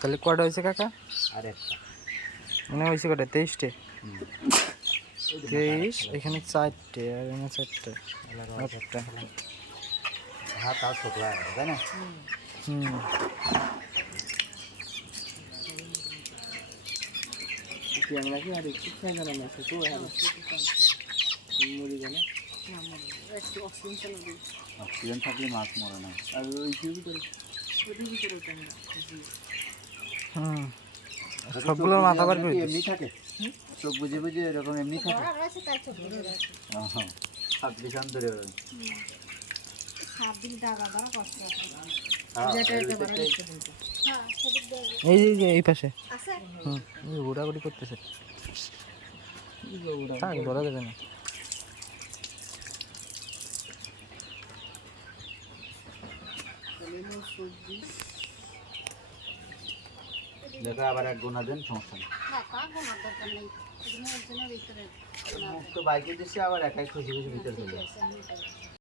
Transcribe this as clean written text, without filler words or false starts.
তাহলে কটা হয়েছে কাকা? আর একটা মানে হয়েছে কটা? 23টে। 23, এখানে 4টে আর এখানে 4টে। একটা হ্যাঁ তাও ছোট তাই না? অক্সিজেন থাকলে মাছ মরে না। আর ওই সবগুলো মাথা বার করে এমনি থাকে, চোখ বুঝে বুঝে এরকম এমনি থাকে। সাত বিছান ধরে এই যে এই পাশে ঘোরাঘুরি করতেছে, ধরা যাবে না। দেখো আবার এক গোনা দেন, সমস্যা নেই। তো বাইকে দিচ্ছে আবার একাই খুশি খুশি ভিতরে চলে